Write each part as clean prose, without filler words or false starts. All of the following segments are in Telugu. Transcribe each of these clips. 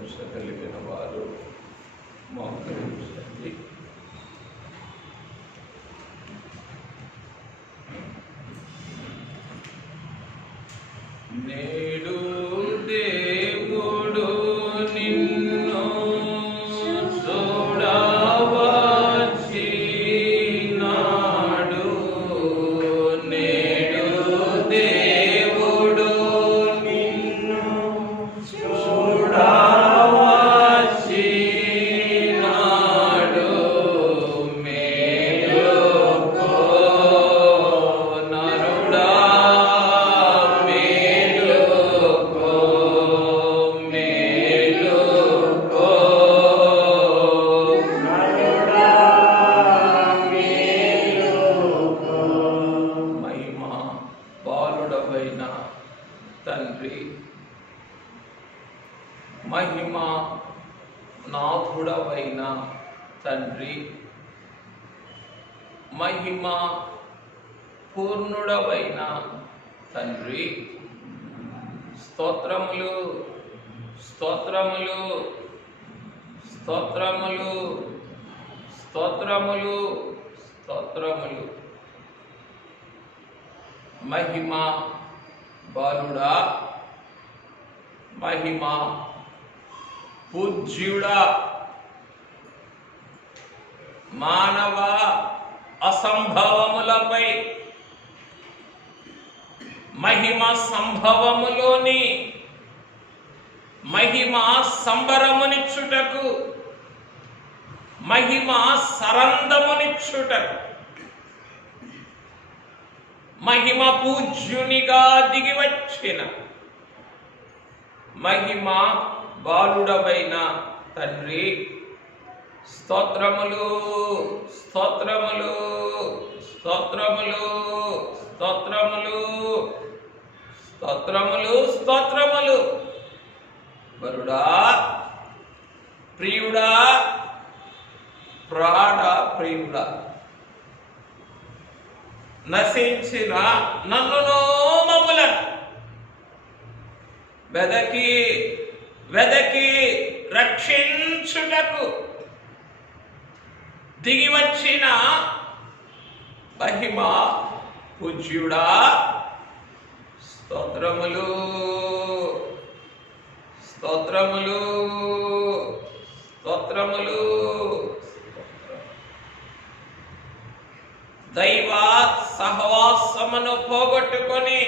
మోకరించగలిగిన వారు మోకరించండి. నేడు దేవుడు నిన్ను చూడవచ్చినాడు. నేడు దేవుడు నిన్ను చూడవచ్చినాడు. మేలుకో నరుడా, మేలుకో, మేలుకో నరుడా, మేలుకో. మహిమ బాలుడవైన తండ్రి, మహిమ నాథుడవైన తండ్రి, మహిమ పూర్ణుడవైన తండ్రి, స్తోత్రములు స్తోత్రములు స్తోత్రములు స్తోత్రములు స్తోత్రములు. మహిమ బాలుడా, మహిమ పూజ్యుడా, మానవ అసంభవములపై మహిమ సంభవములోని మహిమ సంబరమునిచ్చుటకు, మహిమ సరందమునిచ్చుటకు మహిమ పూజ్యునిగా దిగివచ్చిన మహిమ బాలుడవైన తండ్రి, స్తోత్రములు స్తోత్రములు స్తోత్రములు స్తోత్రములు స్తోత్రములు స్తోత్రములు. వరుడా, ప్రియుడా, ప్రాణ ప్రియుడా, నశించిన నన్నును మమ్ములను వెదకి వెదకి రక్షించుటకు దిగివచ్చిన మహిమ పూజ్యుడా, స్తోత్రములు స్తోత్రములు స్తోత్రములు. దైవ సహవాసమును పోగొట్టుకొని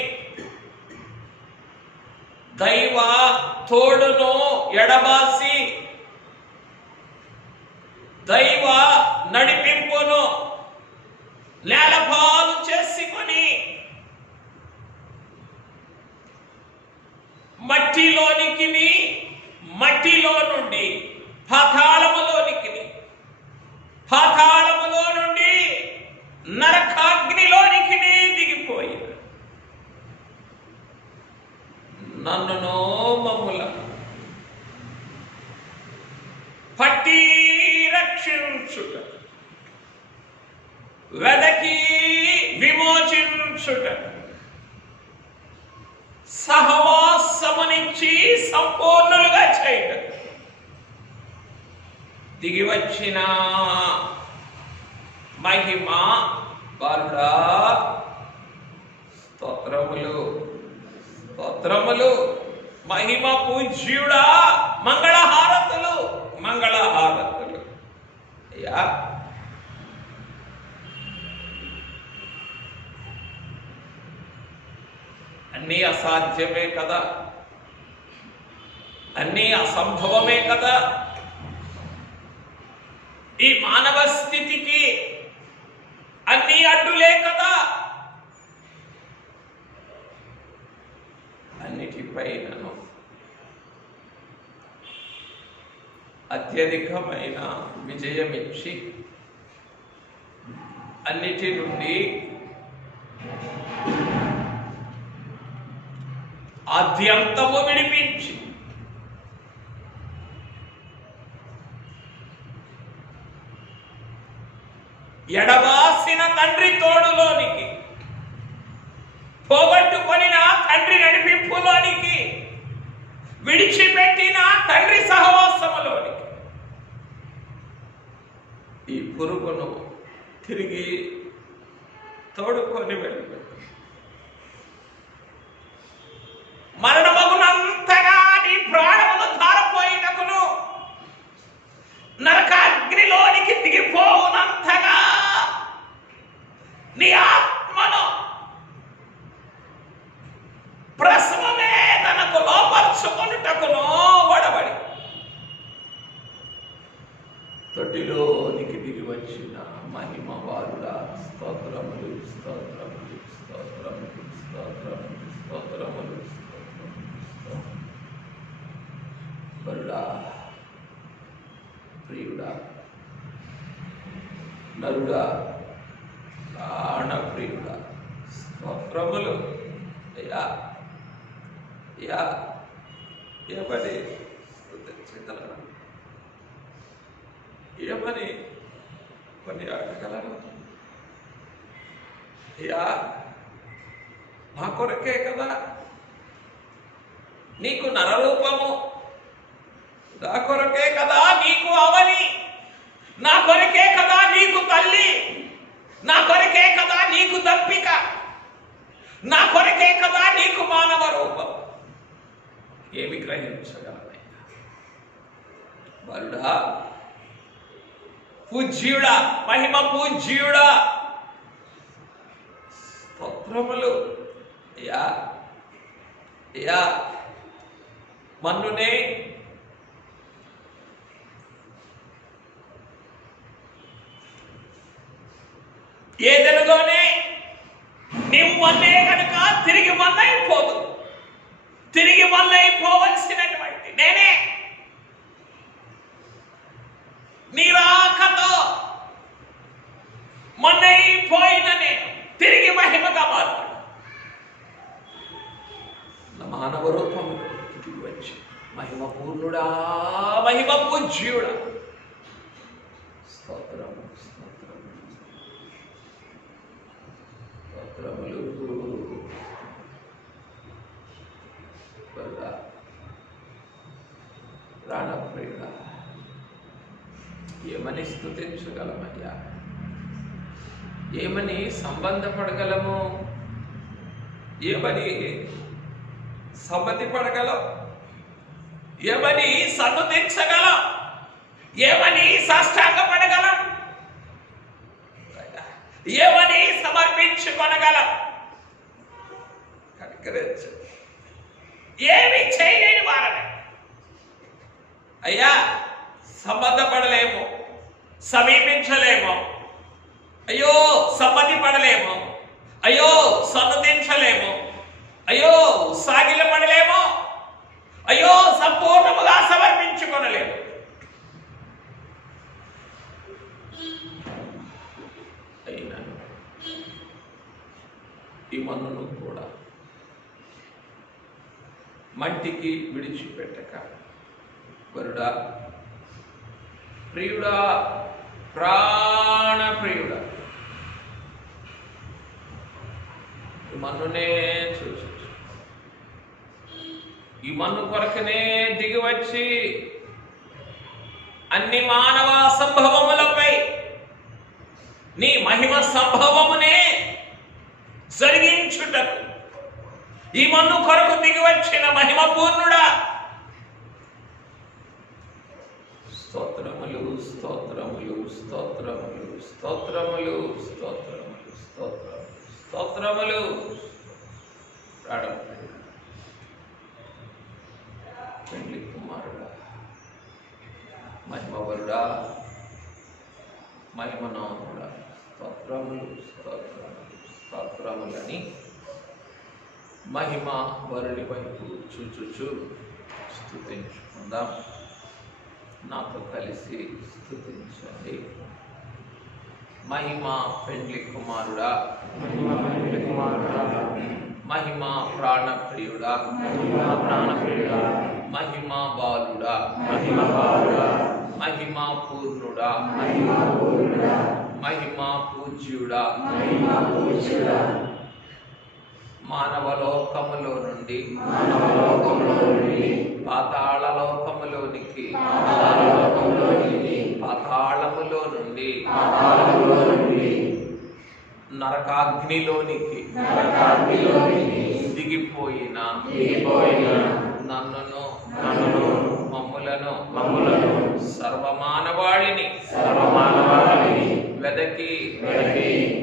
దైవ తోడును ఎడబాసి దైవ నడిపింపును నేలపాలు చేసుకొని మట్టిలోనికి మట్టిలో నుండి పాతాళములోనికి పాతాళములో నుండి నరకాగ్నిలోనికి దిగిపోయి నన్నును మమ్ములను పట్టి రక్షించుట, వెదకి విమోచించుట, సహవాసమునిచ్చి సంపూర్ణులుగా చేయట దిగివచ్చిన మహిమ బాలుడా, స్తోత్రములు స్తోత్రములు. మహిమ పూజ్యుడా, మంగళహారతులు మంగళహారతులు. అయ్యా, అన్నీ అసాధ్యమే కదా, అన్నీ అసంభవమే కదా. ఈ మానవ స్థితికి అన్నీ అడ్డులే కదా. అన్నిటిపైనను అత్యధికమైన విజయమిచ్చి అన్నిటి నుండి ఆద్యంతము విడిపించి ఎడబాసిన తండ్రి తోడులోనికి, పోగొట్టుకొనిన తండ్రి నడిపింపులోనికి, విడిచిపెట్టిన తండ్రి సహ ఈ పురుగును తిరిగి తోడుకొని వెళ్ళిపోయింది. మరణమగునంతగా నీ ప్రాణములు ధారపోయినకును, నరకాగ్నిలోనికి దిగిపోవునంతగా నీ ఆత్మను ప్రసవ వేదనకు లోపరుచుకొనుటకును వడబడి తొట్టిలోనికి దిగి వచ్చిన మహిమ వారుడా, స్తోత్రములు స్తోత్రములు స్తోత్రములు స్తోత్రములు స్తోత్రములు వరుడా, ప్రియుడా, నరుడా, ప్రాణప్రియుడా, స్తోత్రములు. అయ్యా అయ్యా ఏమని స్థుతించగలను, ఏమని కొన్ని అడగలను? అయ్యా నా కొరకే కదా నీకు నరరూపము, నా కొరకే కదా నీకు అవని, నా కొరకే కదా నీకు తల్లి, నా కొరకే కదా నీకు దప్పిక, నా కొరకే కదా నీకు మానవ రూపం. ఏమి గ్రహించగలనయ్యా? బలుడా, పూజ్యుడా, మహిమ పూజ్యుడా, స్తోత్రములు. అయ్యా అయ్యా మన్నునే ఏదెనుగోనే నీవు మన్నే కనుక తిరిగి మన్నైపోదు. తిరిగి మన్నైపోవలసినటువంటి నేనే నీ రాకతో మన్నైపోయిన నేను తిరిగి మహిమగా మారుతాడు. మానవ రూపములో తిరిగి వచ్చి మహిమ పూర్ణుడా, మహిమ పూజ్యుడా, స్తోత్రము స్తోత్రము స్తోత్రములు. ప్రాణప్రియుడా, ఏమని స్తుతించగలమయ్యా? ఏమని సంబంధపడగలము? ఏమని సమ్మతి పడగలం? ఏమని సన్నుతించగలం? ఏమని సాష్టాంగపడగలం? ఏమని సమర్పించుకొనగలం? కనికరించు. ఏమి చేయలేని వారమే అయ్యా. సంబంధపడలేము, సమీపించలేము, అయ్యో సమ్మతి పడలేము, అయ్యో సన్నతించలేము, అయ్యో సాగిల పడలేము, అయ్యో సంపూర్ణముగా సమర్పించుకొనలేము. అయినా ఈ మన్నును కూడా మంటికి విడిచిపెట్టక, వరుడా, ప్రియుడా, ప్రాణప్రియుడా, ఈ మన్నునే చూసి ఈ మన్ను కొరకనే దిగి వచ్చి అన్ని మానవ సంభవములపై నీ మహిమ సంభవమునే జరిగించుటకు ఈ మన్ను కొరకు దిగి వచ్చిన మహిమ పూర్ణుడా, స్తోత్రములు స్తోత్రములు స్తోత్రములు స్తోత్రములు స్తోత్రములు స్తోత్రములు స్తోత్రములు. ప్రాణప్రియుడా, పెండ్లి కుమారుడా, మహిమవరుడా, మహిమనాథుడా, స్తోత్రములు స్తోత్రములు స్తోత్రములని మహిమ వరుడి వైపు చూచుచు స్తుతించుకుందాం. నాతో కలిసి స్తుతించండి. మహిమ పెండ్లి కుమారుడా, మహిమ ప్రాణప్రియుడా, మహిమ బాలుడా, మహిమ పూర్ణుడా, మహిమ పూజ్యుడా, మానవలోకములో నుండి పాతాళలోకములోనికి, పాతాళములో నుండి నరకాగ్నిలోనికి దిగిపోయిన నన్నును మమ్ములను సర్వమానవాళిని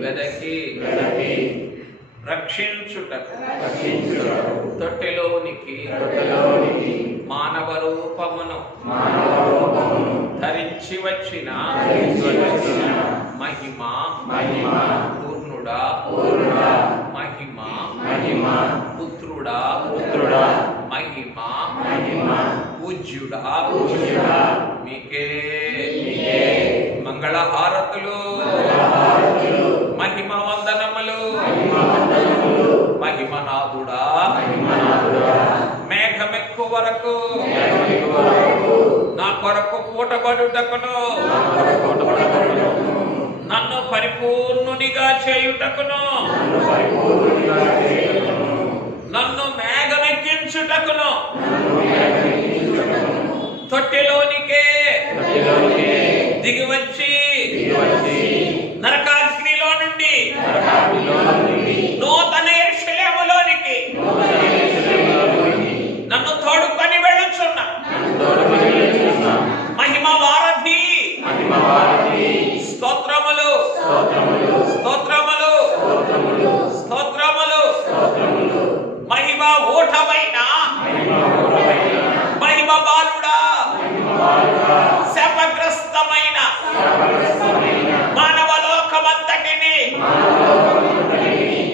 వెదకి రక్షించుటకు తొట్టెలోనికి మానవ రూపమును ధరించి వచ్చిన మహిమ పూర్ణుడా మహిమ పుత్రుడా మహిమ పూజ్యుడా మీకే మంగళహారతులు మహిమ వందనములు మహిమనాథుడా మేఘమెక్కు వరకు నా కొరకు పూటబడుటకును నన్ను పరిపూర్ణునిగా చేయుటకును నన్ను మేఘమెక్కించుటకును తొట్టెలోనికే దిగివచ్చి నరకాగ్నిలో నుండి నూతన యెరూషలేములోనికి నన్ను తోడుకొని వెళ్ళుచున్న మహిమ వారధి స్తోత్రములు మహిమ ఊటమైన మహిమ బాలుడా శాపగ్రస్తమైన మానవలోకమంతటిని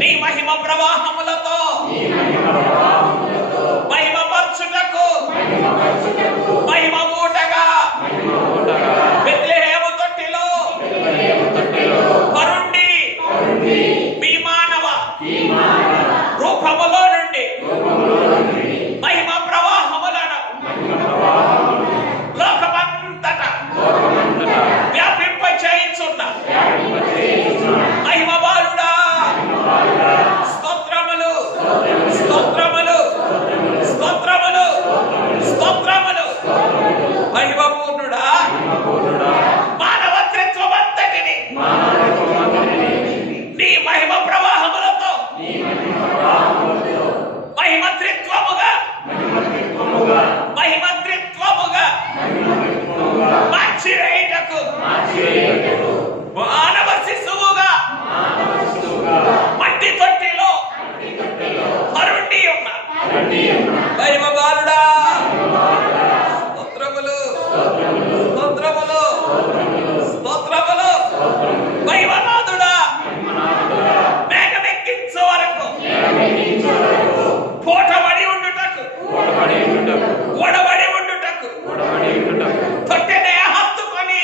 నీ మహిమ ప్రవాహములతో మహిమ పరచుటకు మహిమ ఊటగా బెత్లెహేము తొట్టిలో వరుణ్ణి మీ మానవ రూపములో నుండి మహిమ ప్రవాహములను లోకమంతటా వ్యాపింప చేయించున్న మహిమ బాలుడా స్తోత్రములు మహిమ పూర్ణుడా మానవత్వమంతటిని నీ మహిమ ప్రవాహములతో మహిమత్రిత్వముగా మార్చివేయుటకు మానవ శిశువుగా మట్టి తొట్టిలో వరుణ్ణి ఉన్న మహిమ బాలుడా స్తోత్రములు మహిమనాథుడా మేఘమెక్కించు వరకు పోటబడి ఉండుటకు ఓడబడి ఉండుటకు తొట్టెనే హత్తుకొని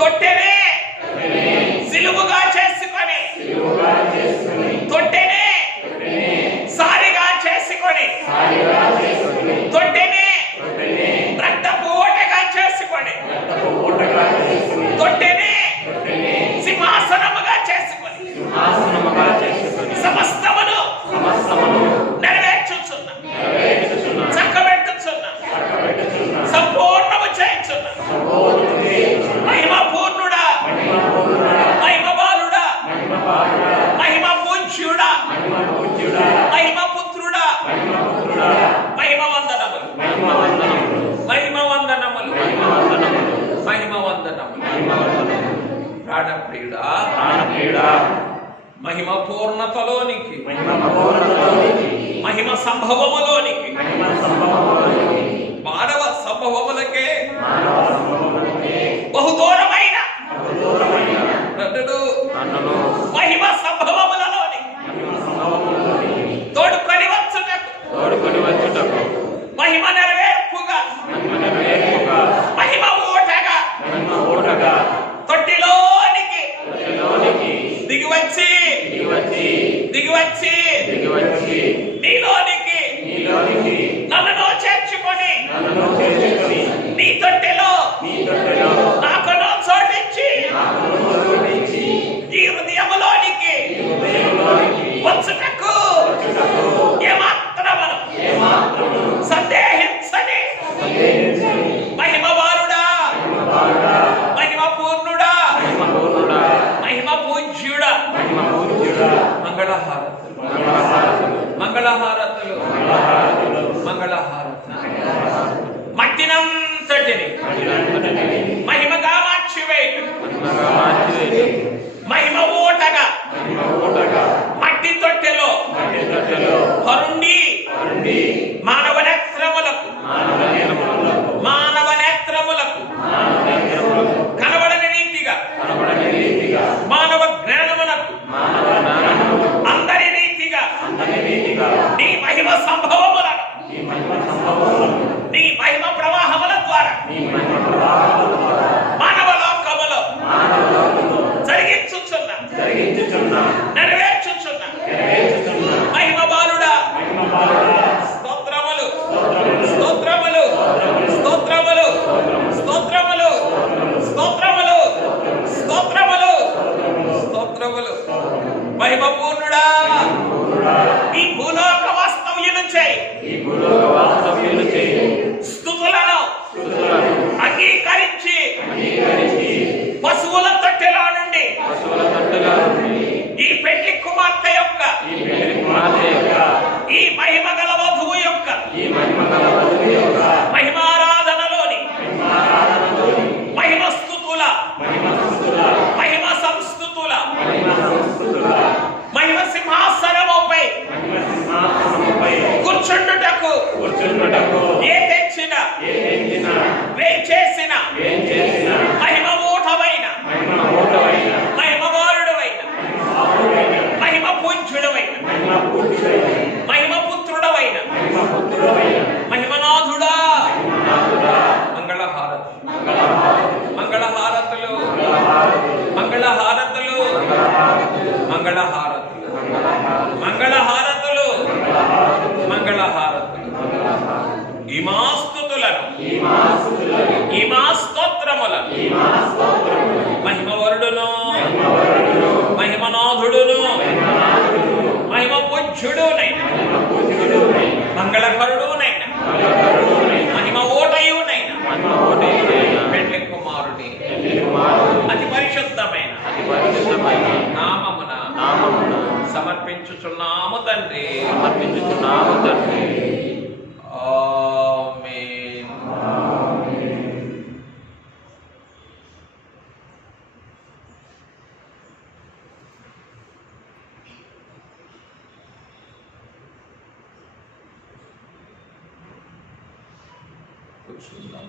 తొట్టెనే సిలువుగా చేసుకొని తొట్టెనే సారిగా చేసుకొని తొట్టెనే రక్తపు ఓటగా చేసుకొని తొట్టెనే సింహాసనముగా చేసుకొని సమస్తమును నెరవేర్చుచున్న చక్కబెట్టుచున్న సంపూర్ణము చేయుచున్న మహిమ పూర్ణుడా మహిమ బాలుడా మహిమ పూజ్యుడా మహిమ పుత్రుడా మహిమ వందనములు ప్రాణప్రియుడా మహిమ పూర్ణతలోనికి మహిమ సంభవములోనికి మానవ సంభవములకే బహుదూరమైన మహిమ సంభవములలోని తోడుకొని వచ్చుటకు మహిమ నెరవేర్పుగా మహిమ ఊటగా తొట్టిలోనికి దిగివచ్చి నీలోనికి నన్ను చేత మొదటిది మహిమగా మార్చివేయు మహిమ ఊటగా మట్టి తొట్టెలో హరుండి మానవ నేత్రములకు కనబడని రీతిగా మానవ జ్ఞానమునకు అందరి రీతిగా నీ మహిమ సంభవములను నీ మహిమ ప్రవాహముల ద్వారా మానవ లోకములో జరిగించుచున్నా నెరవేర్చుచున్నా మహిమ బాలుడా స్తోత్రములు స్తోత్రములు స్తోత్రములు స్తోత్రములు స్తోత్రములు స్తోత్రములు స్తోత్రములు మహిమ పూర్ణుడా ఈ భూలోక వాస్తవ్యులు చేయి స్తుతులను అంగీకరించి పశువుల తొట్టెలో నుండి ఈ పెళ్లి కుమార్తె యొక్క ఈ మహిమ గల వధువు యొక్క మహిమారాధనలోని మహిమ స్తుతుల మహిమ సంస్తుతుల మహిమ సింహాసనముపై కూర్చుండుటకు ఏ తెచ్చిన వేంచేసిన మహిమ ఊటమైన మహిమ వారుడవైన మహిమ పూజ్యుడవైన మహిమ పుత్రుడవైన మహిమనాథుడా మంగళహారతి మంగళహారతులు మంగళహారతులు మంగళహారతులు మంగళహారతులు మంగళహారతులు ఈమాస్తుతులను ఈమా స్తోత్రములను మహిమ వరుడును మహిమనాథుడును మహిమ పూజ్యుడునైన మంగళకరుడునైన మహిమ ఓటయునైన పెండ్లి కుమారుడి అతి పరిశుద్ధమైన నామమున సమర్పించుచున్నాము తండ్రి ఆమేన్. కూర్చుందాం.